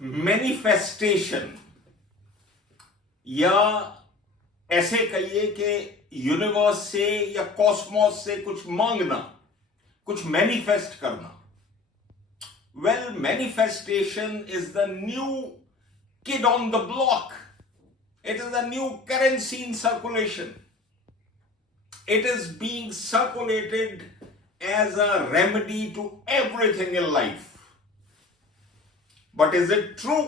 Manifestation या ऐसे कहिए कि यूनिवर्स से या कॉस्मोस से कुछ मांगना, कुछ मैनिफेस्ट करना। Well, manifestation is the new kid on the block. It is a new currency in circulation. It is being circulated as a remedy to everything in life. But is it true?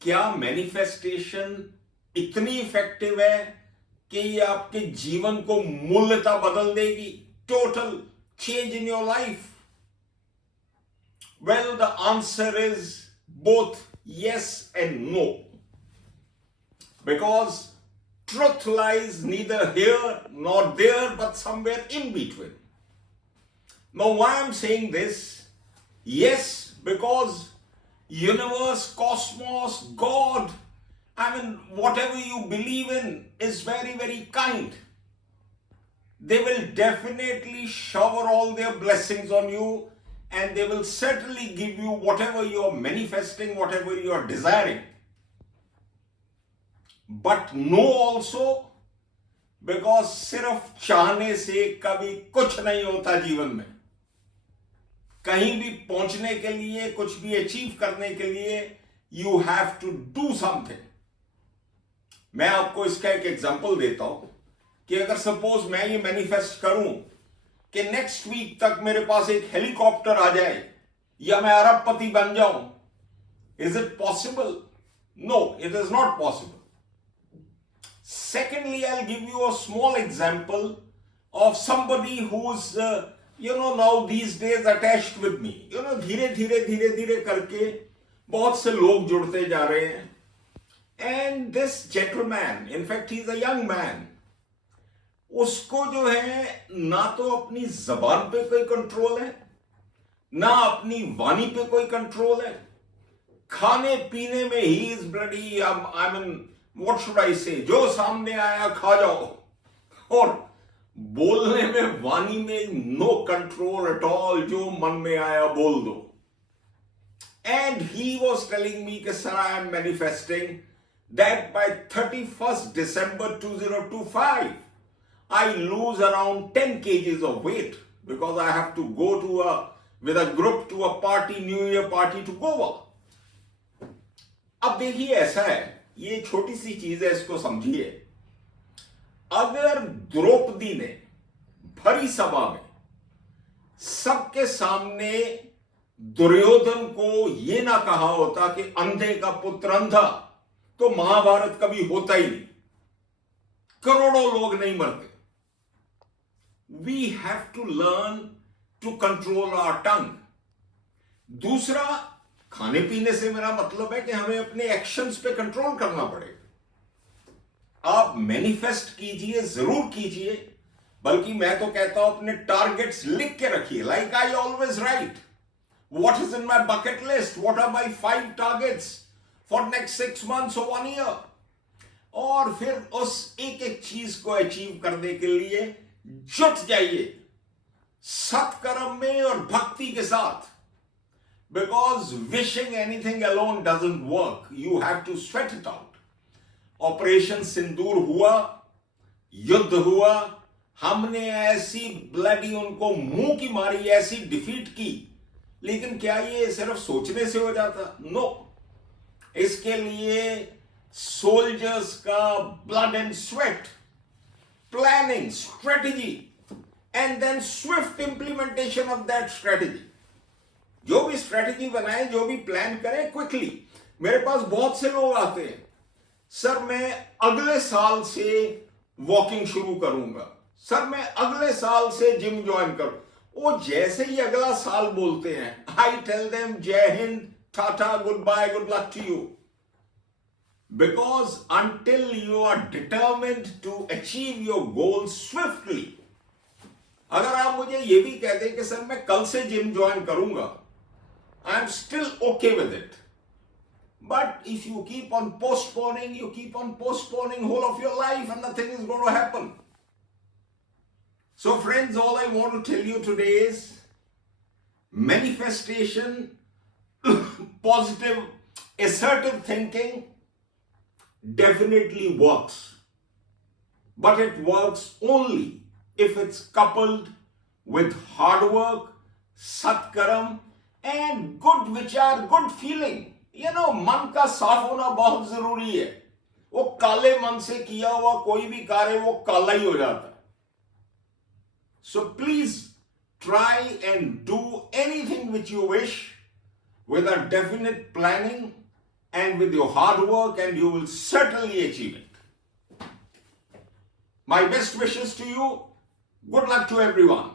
क्या manifestation इतनी effective है कि ये आपके जीवन को मूल्यता बदल देगी? Total change in your life? Well, the answer is both yes and no, because truth lies neither here nor there but somewhere in between. Now, why I'm saying this? Yes, because universe, cosmos, God, I mean, whatever you believe in is very, very kind. They will definitely shower all their blessings on you, and they will certainly give you whatever you are manifesting, whatever you are desiring. But no also, because सिर्फ चाहने से कभी कुछ नहीं होता जीवन में। कहीं भी पहुंचने के लिए, कुछ भी अचीव करने के लिए, you have to do something. मैं आपको इसका एक एग्जांपल देता हूं कि अगर सपोज मैं ये मैनिफेस्ट करूं कि नेक्स्ट वीक तक मेरे पास एक हेलीकॉप्टर आ जाए या मैं अरबपति बन जाऊं, is it possible? No, it is not possible. Secondly, I'll give you a small example of somebody who's now these days attached with me. धीरे धीरे करके बहुत से लोग जुड़ते जा रहे हैं. And this gentleman, in fact, he's a young man. उसको जो है ना तो अपनी जबान पे कोई कंट्रोल है, ना अपनी वाणी पे कोई कंट्रोल है. खाने पीने में he is bloody, I mean what should I से, जो सामने आया खा जाओ. और बोलने में, वाणी में नो कंट्रोल एट ऑल, जो मन में आया बोल दो. And he was telling me कि sir, I am manifesting that by 31st December 2025 I lose around 10 kgs of weight because I have to go with a group to a party, New Year party to Goa. अब देखिए, ऐसा है, ये छोटी सी चीज है, इसको समझिए. अगर द्रौपदी ने भरी सभा में सबके सामने दुर्योधन को ये ना कहा होता कि अंधे का पुत्र अंधा, तो महाभारत कभी होता ही नहीं, करोड़ों लोग नहीं मरते. We have to learn to control our tongue. दूसरा, खाने पीने से मेरा मतलब है कि हमें अपने एक्शंस पे कंट्रोल करना पड़ेगा. आप मैनिफेस्ट कीजिए, जरूर कीजिए, बल्कि मैं तो कहता हूं अपने टारगेट्स लिख के रखिए. Like I always write, what is in my bucket list, what are my 5 targets for next 6 months or 1 year. और फिर उस एक एक चीज को अचीव करने के लिए जुट जाइए सत्कर्म में और भक्ति के साथ. Because wishing anything alone doesn't work, you have to sweat it out. Operation Sindoor हुआ, युद्ध हुआ, हमने ऐसी ब्लडी उनको मुंह की मारी, ऐसी डिफीट की, लेकिन क्या ये सिर्फ सोचने से हो जाता? नो. इसके लिए सोल्जर्स का blood and sweat, planning, strategy, and then swift implementation of that strategy. जो भी स्ट्रेटेजी बनाए, जो भी प्लान करें, क्विकली. मेरे पास बहुत से लोग आते हैं, सर मैं अगले साल से वॉकिंग शुरू करूंगा, सर मैं अगले साल से जिम ज्वाइन करूं. वो जैसे ही अगला साल बोलते हैं, आई tell them Jai Hind, tata, goodbye, good luck to you. Because until you are determined to achieve your goals swiftly, अगर आप मुझे ये भी कह दें कि सर मैं कल से जिम ज्वाइन करूंगा, I am still okay with it. But if you keep on postponing, whole of your life and nothing is going to happen. So friends, all I want to tell you today is manifestation positive, assertive thinking definitely works. But it works only if it's coupled with hard work, satkaram, and good vichar, good feeling. मन का साफ होना बहुत जरूरी है. वो काले मन से किया हुआ कोई भी कार्य वो काला ही हो जाता है. So please try and do anything which you wish with a definite planning and with your hard work, and you will certainly achieve it. My best wishes to you. Good luck to everyone.